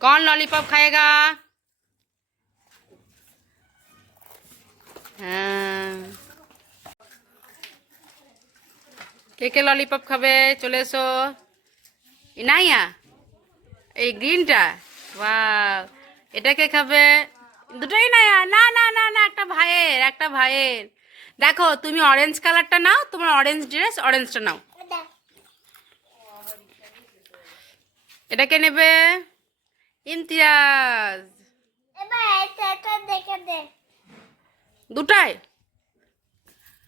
कौन लॉलीपॉप खाएगा হ্যাঁ কে কে ললিপপ খাবে চলে এসো ইনাইয়া এই গ্রিনটা বা এটা কে খাবে দুটোই না না না না না একটা ভাইয়ের একটা ভাইয়ের দেখো তুমি অরেঞ্জ কালারটা নাও তোমার অরেঞ্জ ড্রেস অরেঞ্জটা নাও এটা কে নেবে ইমতিয়াজ। দুটাই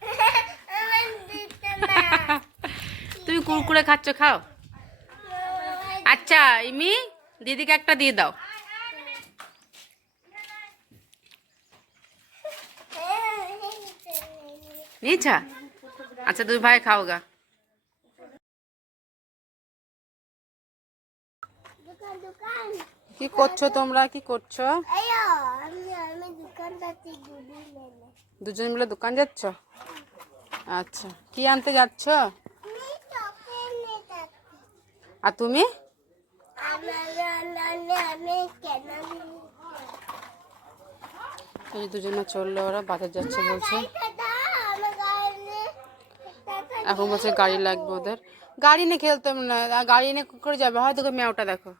তুমি কুরকুরে খাচ্ছ খাও। আচ্ছা ইমি দিদিকে একটা দিয়ে দাও। নিয়েছা? আচ্ছা দুই ভাই খাও গা কি করছ তোমরা? কি করছ? দুজন মিলে দোকান যাচ্ছ? আচ্ছা কি আনতে যাচ্ছ? আর তুমি? দুজনে চলল ওরা বাজার যাচ্ছে বলছে। এখন বলছে গাড়ি লাগবে ওদের। গাড়ি নিয়ে খেলতাম না গাড়ি নিয়ে করে যাবে? হয়তো ওকে মেয়াওটা দেখো।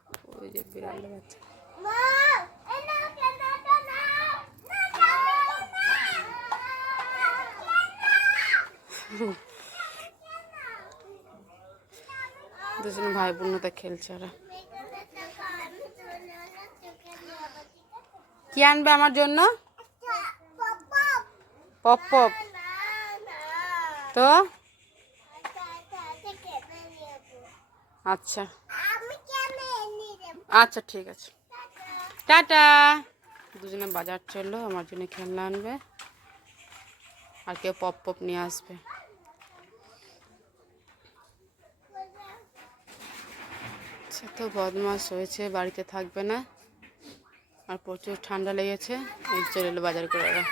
যে বিড়াল বাচ্চা দুজন ভাই বোনতে খেলছে ওরা। কি আনবে আমার জন্য? পপ পপ। তো? আচ্ছা। আচ্ছা ঠিক আছে। টাটা। দুজনে বাজার চলল আমার জন্য খেলনা আনবে। আর কেউ পপ পপ নিয়ে আসবে। সে তো বদমাস হয়েছে বাড়িতে থাকবে না। আর প্রচুর ঠান্ডা লেগেছে এই চলে এলো বাজার করে ওরা।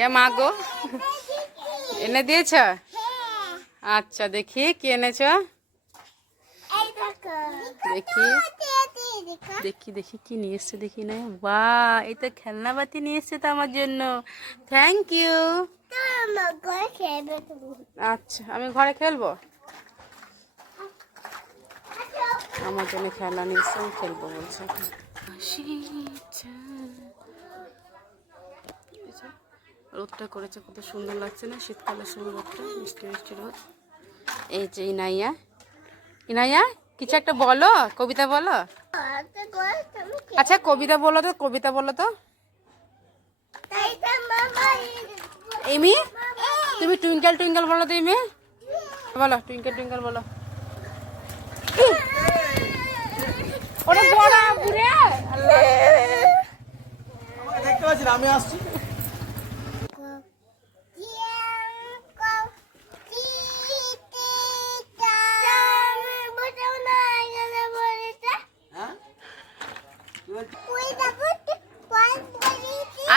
এ মা গো এনে দিয়েছ? আচ্ছা দেখি কি এনেছ। দেখো। দেখি দেখি কি নিয়ে এসছে দেখি না। বা এই তো খেলনা বাতি নিয়ে এসছে তো আমার জন্য। থ্যাংক ইউ আচ্ছা আমি ঘরে খেলব? আমার জন্য খেলনা নিয়ে এসছে আমি খেলব বলছে। রোদটা করেছে কত সুন্দর লাগছে না? শীতকালের সময় রোদটা মিষ্টি মিষ্টি রোদ। এই যে ইনাইয়া। ইনাইয়া? কিছু একটা বলো কবিতা বলো। আচ্ছা কবিতা বলো তো কবিতা বলো তো। এমি তুমি টুইঙ্কেল টুইঙ্কেল বলো তো এমি। বলো টুইঙ্কেল টুইঙ্কেল বলো। ওটা না, আমি আসছি।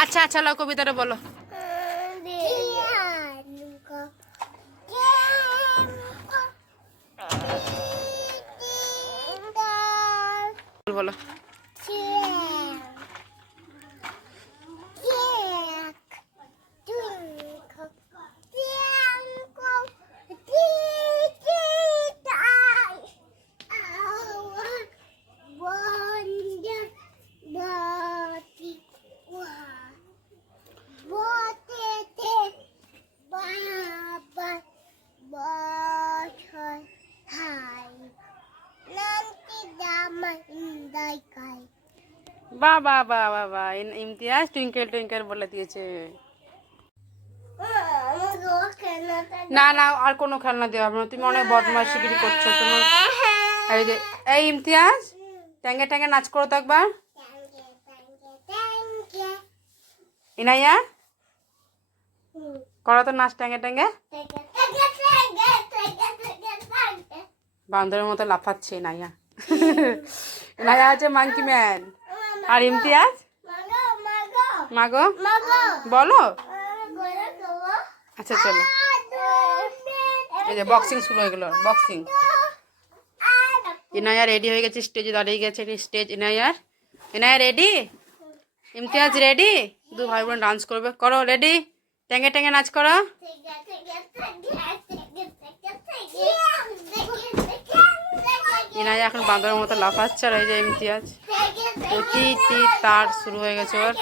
আচ্ছা আচ্ছা লো কবিতাটা বলো বলো। বা বা বা বা বা ইমতিয়াজ টুইঙ্কেল টুইঙ্কেল বলে দিয়েছে। না না, আর কোনো খেলনা দেওয়া হবে না। তুমি অনেক বদমাশিগিরি করছ, তোমার। এই এই ইমতিয়াজ, ট্যাঙ্গে ট্যাঙ্গে নাচ করো তো একবার। ইনাইয়া, করো তো নাচ ট্যাঙ্গে ট্যাঙ্গে। বান্দরের মতো লাফাচ্ছে ইনাইয়া। ইনাইয়া আছে মাঙ্কি ম্যান। আর ইমতিয়াজ মাগো? বলো? আচ্ছা চলো। এই যে বক্সিং শুরু হয়ে গেল বক্সিং ইনায়া রেডি হয়ে গেছে স্টেজে দাঁড়িয়ে গেছে স্টেজ ইনায়ার ইনায়া রেডি ইমতিয়াজ রেডি দু ভাই বোন ডান্স করবে। করো রেডি ট্যাঙ্গে ট্যাঙ্গে নাচ করো। ইনায়া এখন বাঁদরের মতো লাফাচ্ছে আর এই যে ইমতিয়াজ তার শুরু হয়ে গেছে ওর